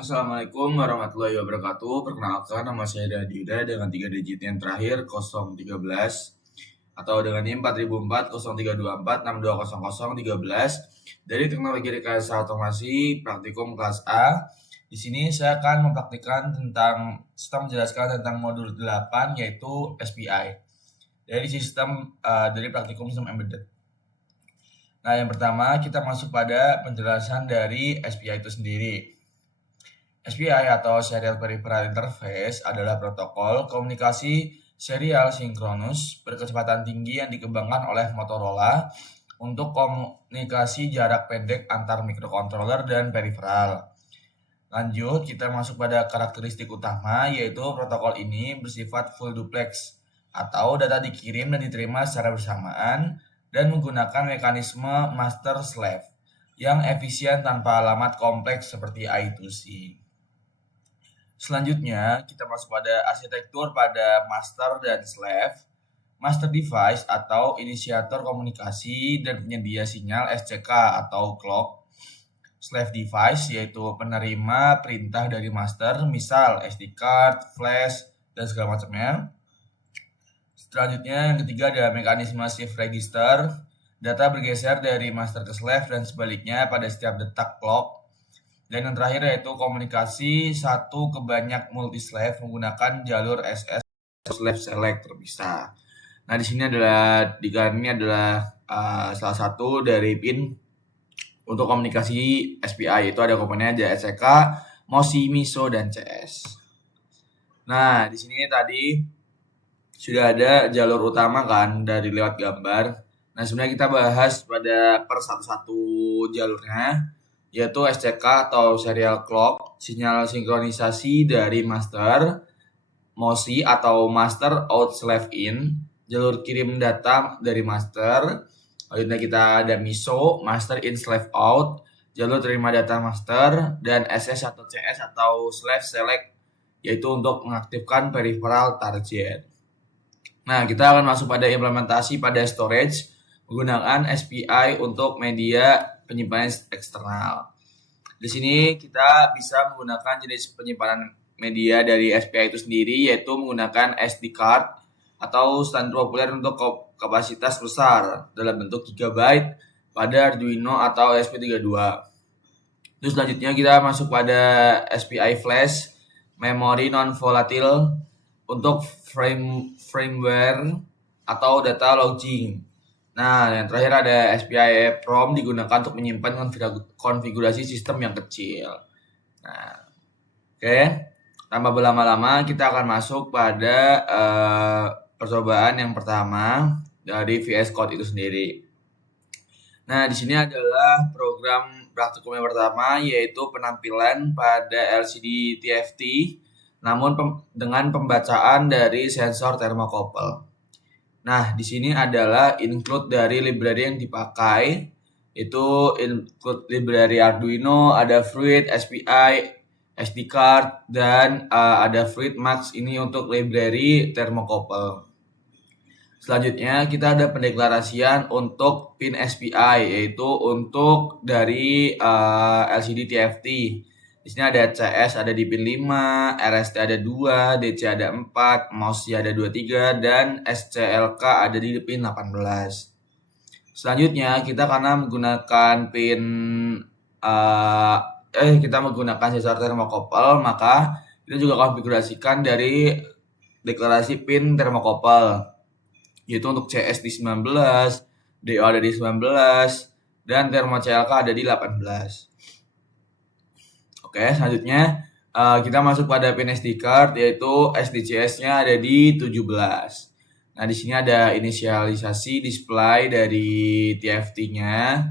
Assalamualaikum warahmatullahi wabarakatuh. Perkenalkan, nama saya Dadiuda dengan 3 digit yang terakhir 013 atau dengan NIM 4004 0324 620013 dari Teknologi Rekayasa Otomasi Praktikum kelas A. Di sini saya akan menjelaskan tentang modul 8 yaitu SPI dari dari praktikum sistem embedded. Nah, yang pertama kita masuk pada penjelasan dari SPI itu sendiri. SPI atau Serial Peripheral Interface adalah protokol komunikasi serial sinkronus berkecepatan tinggi yang dikembangkan oleh Motorola untuk komunikasi jarak pendek antar mikrokontroler dan peripheral. Lanjut, kita masuk pada karakteristik utama, yaitu protokol ini bersifat full duplex atau data dikirim dan diterima secara bersamaan dan menggunakan mekanisme master-slave yang efisien tanpa alamat kompleks seperti I2C. Selanjutnya, kita masuk pada arsitektur pada master dan slave. Master device atau inisiator komunikasi dan penyedia sinyal SCK atau clock. Slave device yaitu penerima perintah dari master, misal SD card, flash, dan segala macamnya. Selanjutnya, yang ketiga ada mekanisme shift register. Data bergeser dari master ke slave dan sebaliknya pada setiap detak clock. Dan yang terakhir yaitu komunikasi satu ke banyak multi-slave menggunakan jalur SS slave select terpisah. Nah, di sini adalah salah satu dari pin untuk komunikasi SPI, itu ada komponennya ada SCK, MOSI, MISO, dan CS. Nah, di sini tadi sudah ada jalur utama kan dari lewat gambar. Nah, sebenarnya kita bahas pada per satu jalurnya, yaitu SCK atau serial clock, sinyal sinkronisasi dari master, MOSI atau master out slave in, jalur kirim data dari master. Selanjutnya kita ada MISO, master in slave out, jalur terima data master, dan SS atau CS atau slave select, yaitu untuk mengaktifkan peripheral target. Nah, kita akan masuk pada implementasi pada storage menggunakan SPI untuk media penyimpanan eksternal. Di sini kita bisa menggunakan jenis penyimpanan media dari SPI itu sendiri, yaitu menggunakan SD card atau standar populer untuk kapasitas besar dalam bentuk gigabyte pada Arduino atau ESP32. Terus selanjutnya kita masuk pada SPI flash, memory non-volatile untuk firmware atau data logging. Nah, yang terakhir ada SPI EEPROM digunakan untuk menyimpan konfigurasi sistem yang kecil. Nah, oke. Tanpa berlama-lama, kita akan masuk pada percobaan yang pertama dari VS Code itu sendiri. Nah, di sini adalah program praktikum yang pertama, yaitu penampilan pada LCD TFT, namun dengan pembacaan dari sensor thermocouple. Nah, di sini adalah include dari library yang dipakai, itu include library Arduino, ada Fruit, SPI, SD card, dan ada Fruit Max ini untuk library thermocouple. Selanjutnya kita ada pendeklarasian untuk pin SPI, yaitu untuk dari LCD TFT. Di sini ada CS ada di pin 5, RST ada 2, DC ada 4, MOSI ada 23, dan SCLK ada di pin 18. Selanjutnya kita karena menggunakan kita menggunakan sensor thermocouple, maka kita juga konfigurasikan dari deklarasi pin thermocouple, yaitu untuk CS di 19, DO ada di 19, dan ThermoCLK ada di 18. Oke, selanjutnya kita masuk pada pin SD card, yaitu SDCS-nya ada di 17. Nah, di sini ada inisialisasi display dari TFT-nya,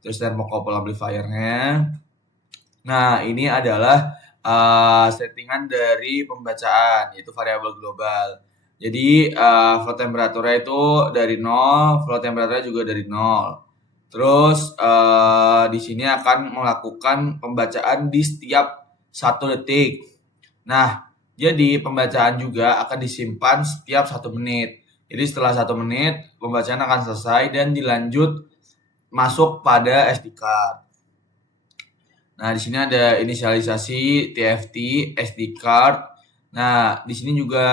terus thermocouple amplifier-nya. Nah, ini adalah settingan dari pembacaan, yaitu variabel global. Jadi flow temperaturnya itu dari 0, flow temperaturnya juga dari 0. Terus di sini akan melakukan pembacaan di setiap 1 detik. Nah, jadi pembacaan juga akan disimpan setiap 1 menit. Jadi setelah 1 menit pembacaan akan selesai dan dilanjut masuk pada SD card. Nah, di sini ada inisialisasi TFT, SD card. Nah, di sini juga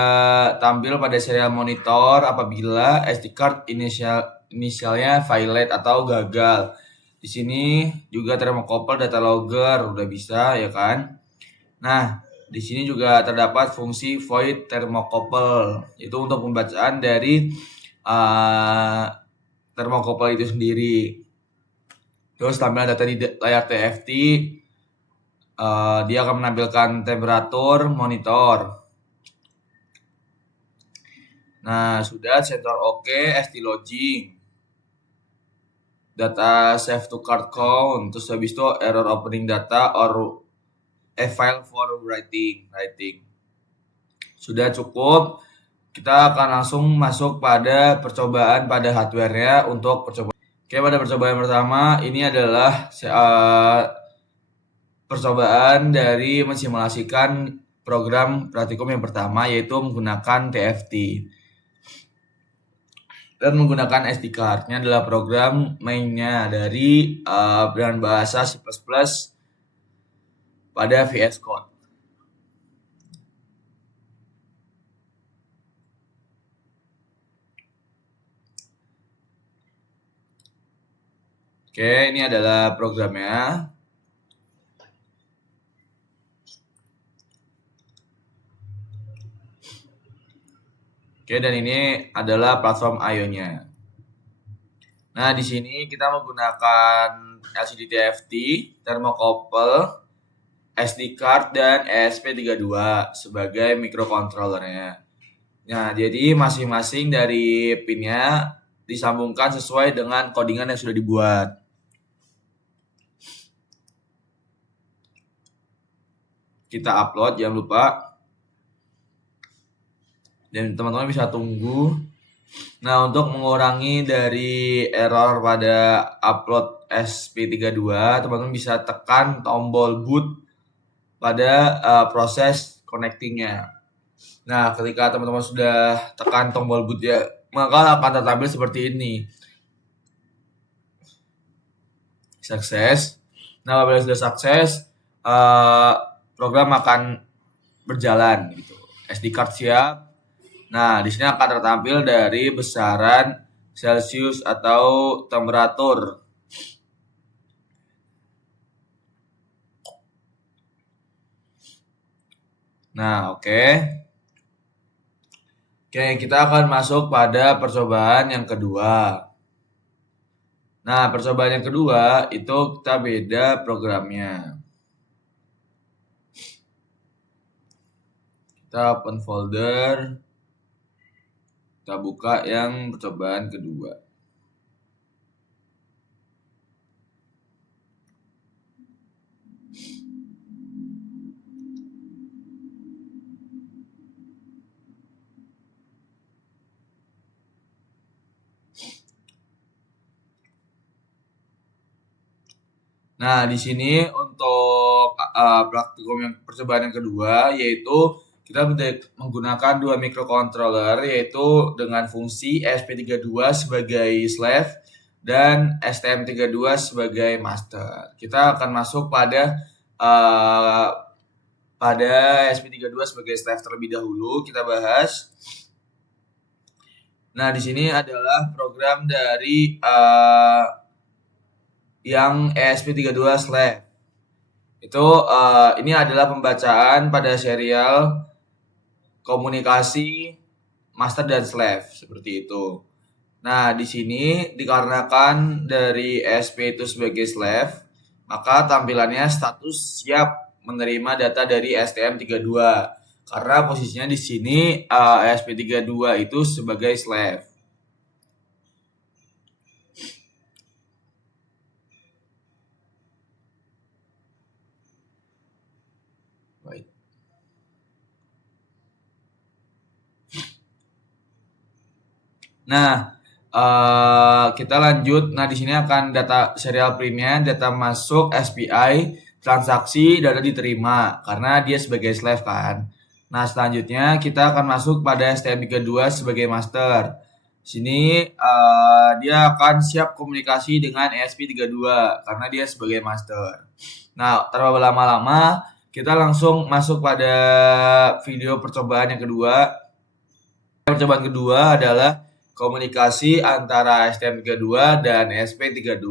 tampil pada serial monitor apabila SD card inisialnya violet atau gagal. Di sini juga thermocouple data logger udah bisa ya kan. Nah, di sini juga terdapat fungsi void thermocouple, itu untuk pembacaan dari thermocouple itu sendiri. Terus tampilan data di layar TFT, dia akan menampilkan temperatur monitor. Nah, sudah sensor oke, SD logging, data save to card count, terus habis itu error opening data or a file for writing. Sudah cukup. Kita akan langsung masuk pada percobaan pada hardware-nya untuk percobaan. Oke, pada percobaan pertama ini adalah percobaan dari mensimulasikan program praktikum yang pertama, yaitu menggunakan TFT dan menggunakan SD card. Ini adalah program mainnya dari dengan bahasa C++ pada VS Code. Oke, ini adalah programnya. Oke, dan ini adalah platform I/O-nya. Nah, di sini kita menggunakan LCD TFT, thermocouple, SD card, dan ESP32 sebagai microcontrollernya. Nah, jadi masing-masing dari pinnya disambungkan sesuai dengan codingan yang sudah dibuat. Kita upload, jangan lupa. Dan teman-teman bisa tunggu. Nah, untuk mengurangi dari error pada upload SP32, teman-teman bisa tekan tombol boot pada proses connectingnya. Nah, ketika teman-teman sudah tekan tombol boot ya, maka akan tertampil seperti ini. Sukses. Nah, apabila sudah sukses, program akan berjalan gitu. SD card siap. Nah, di sini akan tertampil dari besaran Celsius atau temperatur. Nah, oke. Oke, kita akan masuk pada percobaan yang kedua. Nah, percobaan yang kedua itu kita beda programnya. Kita open folder. Kita buka yang percobaan kedua. Nah, di sini untuk praktikum yang percobaan yang kedua yaitu kita menggunakan dua microcontroller, yaitu dengan fungsi ESP32 sebagai slave dan STM32 sebagai master. Kita akan masuk pada ESP32 sebagai slave terlebih dahulu, kita bahas. Nah, di sini adalah program dari yang ESP32 slave. Itu ini adalah pembacaan pada serial komunikasi master dan slave seperti itu. Nah, di sini dikarenakan dari ESP itu sebagai slave, maka tampilannya status siap menerima data dari STM32 karena posisinya di sini ESP32 itu sebagai slave. Baik. Nah, kita lanjut. Nah, di sini akan data serial printnya, data masuk SPI, transaksi, data diterima karena dia sebagai slave kan. Nah, selanjutnya kita akan masuk pada STM32 sebagai master. Sini dia akan siap komunikasi dengan ESP32 karena dia sebagai master. Nah, tanpa berlama-lama, kita langsung masuk pada video percobaan yang kedua. Percobaan kedua adalah komunikasi antara STM32 dan ESP32.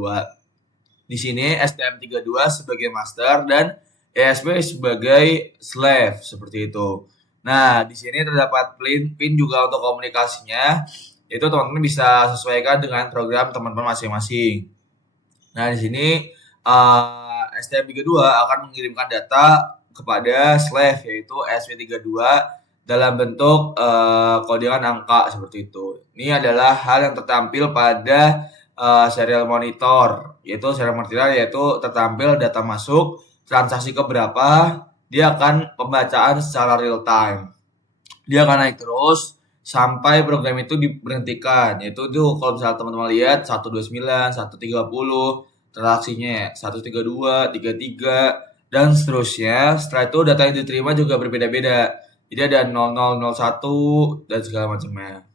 Di sini STM32 sebagai master dan ESP sebagai slave seperti itu. Nah, di sini terdapat pin juga untuk komunikasinya, itu teman-teman bisa sesuaikan dengan program teman-teman masing-masing. Nah, di sini STM32 akan mengirimkan data kepada slave yaitu ESP32 dalam bentuk kodian angka seperti itu. Ini adalah hal yang tertampil pada serial monitor, yaitu serial monitor yaitu tertampil data masuk, transaksi keberapa, dia akan pembacaan secara real time. Dia akan naik terus sampai program itu diberhentikan. Yaitu tuh kalau misalnya teman-teman lihat 129, 130 transaksinya 132, 33 dan seterusnya. Setelah itu data yang diterima juga berbeda-beda. Jadi ada 0001 dan segala macamnya.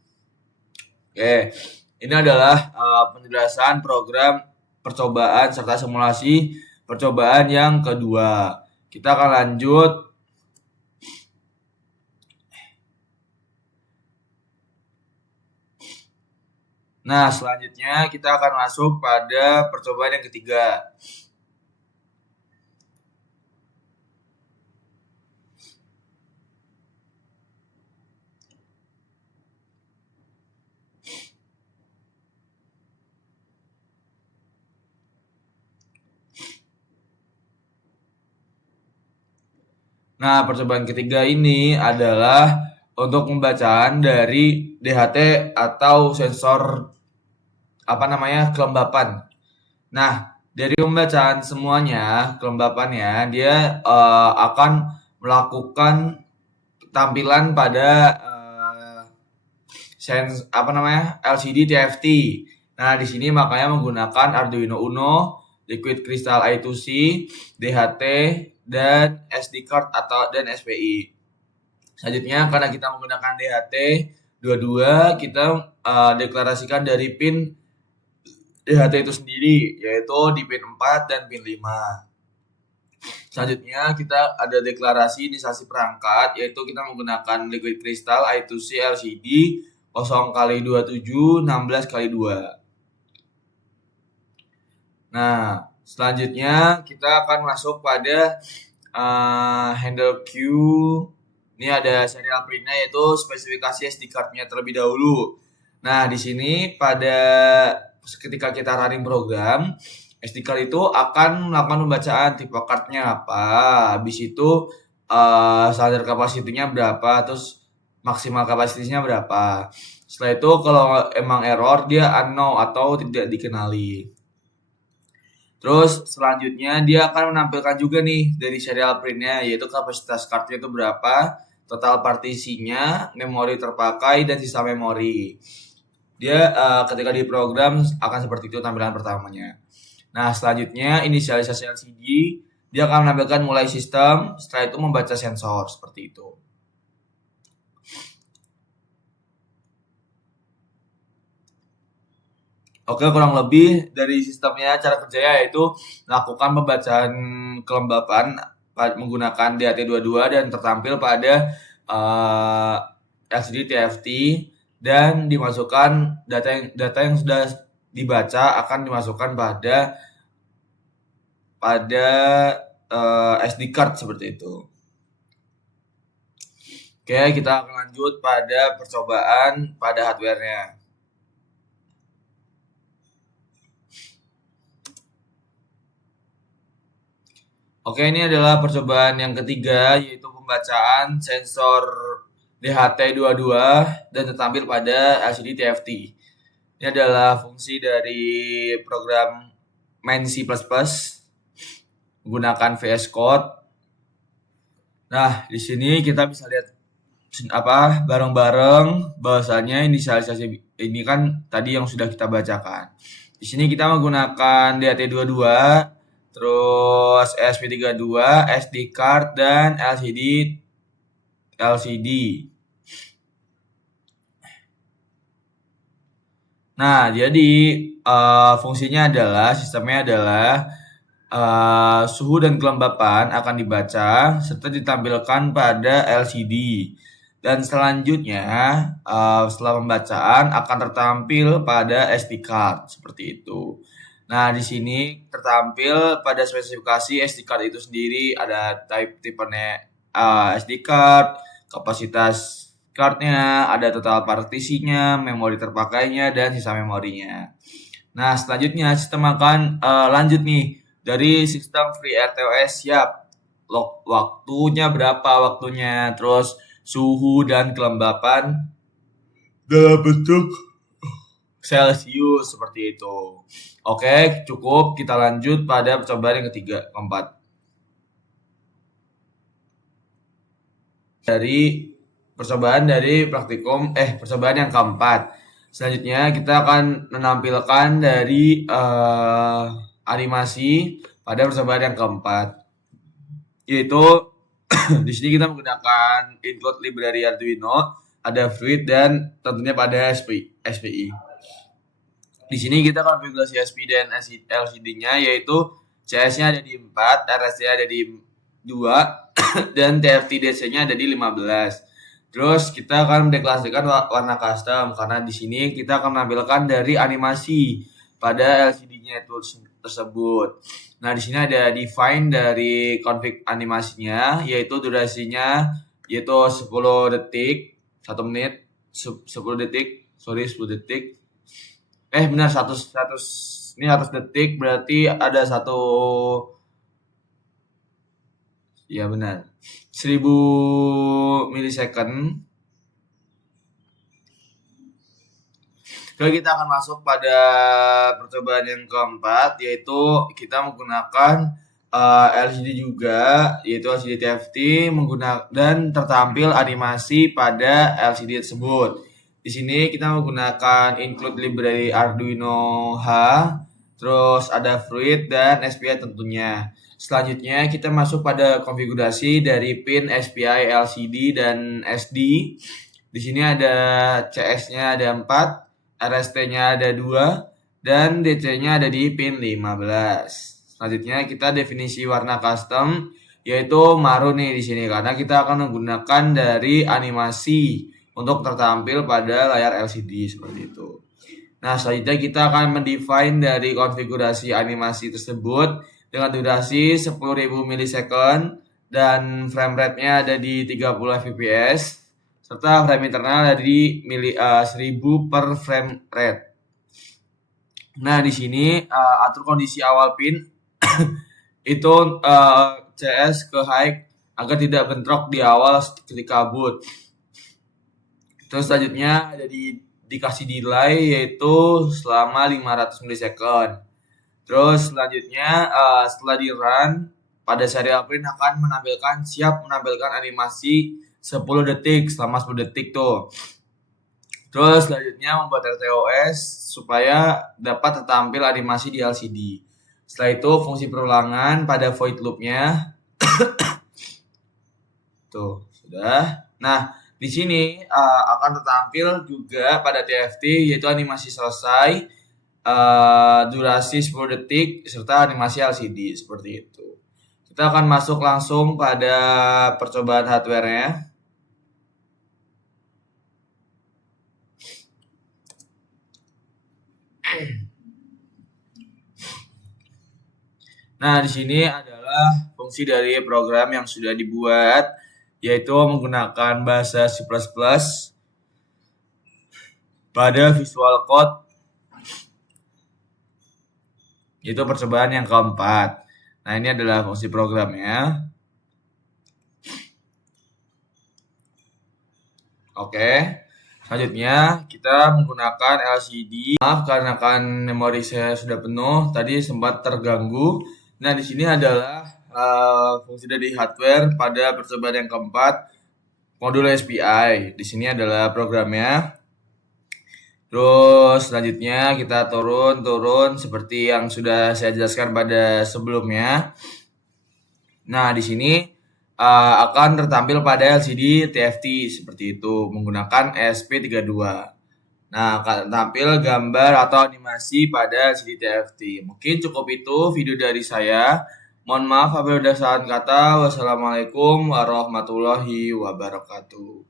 Oke, ini adalah penjelasan program percobaan serta simulasi percobaan yang kedua. Kita akan lanjut. Nah, selanjutnya kita akan masuk pada percobaan yang ketiga. Nah, percobaan ketiga ini adalah untuk pembacaan dari DHT atau sensor kelembapan. Nah, dari pembacaan semuanya kelembapannya dia akan melakukan tampilan pada LCD TFT. Nah, di sini makanya menggunakan Arduino Uno, Liquid Crystal I2C, DHT, dan SD card dan SPI. Selanjutnya karena kita menggunakan DHT dua-dua, kita deklarasikan dari pin DHT itu sendiri, yaitu di pin 4 dan pin 5. Selanjutnya kita ada deklarasi inisialisasi perangkat, yaitu kita menggunakan Liquid Crystal I2C LCD 0x27 16x2. Nah, selanjutnya kita akan masuk pada handle Q. Ini ada serial printnya yaitu spesifikasi SD card-nya terlebih dahulu. Nah, di sini ketika kita running program, SD card itu akan melakukan pembacaan tipe card-nya apa, habis itu standar kapasitinya berapa, terus maksimal kapasitinya berapa. Setelah itu kalau emang error dia unknown atau tidak dikenali. Terus selanjutnya dia akan menampilkan juga nih dari serial printnya, yaitu kapasitas cardnya itu berapa, total partisinya, memori terpakai, dan sisa memori. Dia ketika diprogram akan seperti itu tampilan pertamanya. Nah, selanjutnya inisialisasi LCD, dia akan menampilkan mulai sistem, setelah itu membaca sensor seperti itu. Oke, kurang lebih dari sistemnya cara kerjanya yaitu melakukan pembacaan kelembapan menggunakan DHT22 dan tertampil pada LCD TFT dan dimasukkan data yang sudah dibaca akan dimasukkan pada SD card seperti itu. Oke, kita akan lanjut pada percobaan pada hardware-nya. Oke, ini adalah percobaan yang ketiga, yaitu pembacaan sensor DHT22 dan tertampil pada LCD TFT. Ini adalah fungsi dari program main C++ menggunakan VS Code. Nah, di sini kita bisa lihat bareng-bareng bahwasanya inisialisasi ini kan tadi yang sudah kita bacakan. Di sini kita menggunakan DHT22, terus ESP32, SD card, dan LCD. Nah, jadi fungsinya adalah sistemnya adalah suhu dan kelembapan akan dibaca serta ditampilkan pada LCD. Dan selanjutnya, setelah pembacaan akan tertampil pada SD card seperti itu. Nah, di sini tertampil pada spesifikasi SD card itu sendiri ada tipenya SD card, kapasitas cardnya, ada total partisinya, memori terpakainya, dan sisa memorinya. Nah, selanjutnya sistem akan lanjut nih dari sistem free RTOS siap. Waktunya berapa waktunya, terus suhu dan kelembapan dalam bentuk Celsius seperti itu. Oke, cukup. Kita lanjut pada percobaan yang ketiga, keempat. Dari percobaan dari percobaan yang keempat. Selanjutnya kita akan menampilkan dari animasi pada percobaan yang keempat, yaitu di sini kita menggunakan include library Arduino, ada Fluid dan tentunya pada SPI. Di sini kita konfigurasi SPI dan LCD-nya yaitu CS-nya ada di 4, RS-nya ada di 2, dan TFT DC-nya ada di 15. Terus kita akan mendeklarasikan warna custom karena di sini kita akan menampilkan dari animasi pada LCD-nya itu tersebut. Nah, di sini ada define dari config animasinya yaitu durasinya yaitu 10 detik, 1 menit, 10 detik, 10 detik. Benar 100 ini 100 detik berarti ada satu ya benar 1000 milisecond. Lalu kita akan masuk pada percobaan yang keempat yaitu kita menggunakan LCD juga yaitu LCD TFT menggunakan dan tertampil animasi pada LCD tersebut. Di sini kita menggunakan include library Arduino H, terus ada Fluid dan SPI tentunya. Selanjutnya kita masuk pada konfigurasi dari pin SPI, LCD dan SD. Di sini ada CS-nya ada 4, RST-nya ada 2, dan DC-nya ada di pin 15. Selanjutnya kita definisi warna custom yaitu marun nih di sini karena kita akan menggunakan dari animasi untuk tertampil pada layar LCD seperti itu. Nah, selanjutnya kita akan mendefine dari konfigurasi animasi tersebut dengan durasi 10.000 milisecond dan frame rate-nya ada di 30 fps serta frame internal ada di 1000 per frame rate. Nah, di sini atur kondisi awal pin itu CS ke high agar tidak bentrok di awal ketika boot. Terus selanjutnya ada dikasih delay yaitu selama 500 milisecond. Terus selanjutnya setelah di run pada serial print akan siap menampilkan animasi 10 detik selama 10 detik tuh. Terus selanjutnya membuat RTOS supaya dapat tertampil animasi di LCD. Setelah itu fungsi perulangan pada void loop-nya. Tuh, sudah. Nah, di sini akan tertampil juga pada TFT yaitu animasi selesai, durasi 10 detik serta animasi LCD seperti itu. Kita akan masuk langsung pada percobaan hardware-nya. Nah, di sini adalah fungsi dari program yang sudah dibuat yaitu menggunakan bahasa C++ pada Visual Code yaitu percobaan yang keempat. Nah, ini adalah fungsi programnya. Oke. Selanjutnya kita menggunakan LCD. Maaf karena memori saya sudah penuh, tadi sempat terganggu. Nah, di sini adalah fungsi dari hardware pada percobaan yang keempat, modul SPI. Di sini adalah programnya. Terus selanjutnya kita turun seperti yang sudah saya jelaskan pada sebelumnya. Nah, di sini akan tertampil pada LCD TFT seperti itu menggunakan ESP32. Nah, tampil gambar atau animasi pada CD TFT. Mungkin cukup itu video dari saya. Mohon maaf apabila ada salah kata. Wassalamualaikum warahmatullahi wabarakatuh.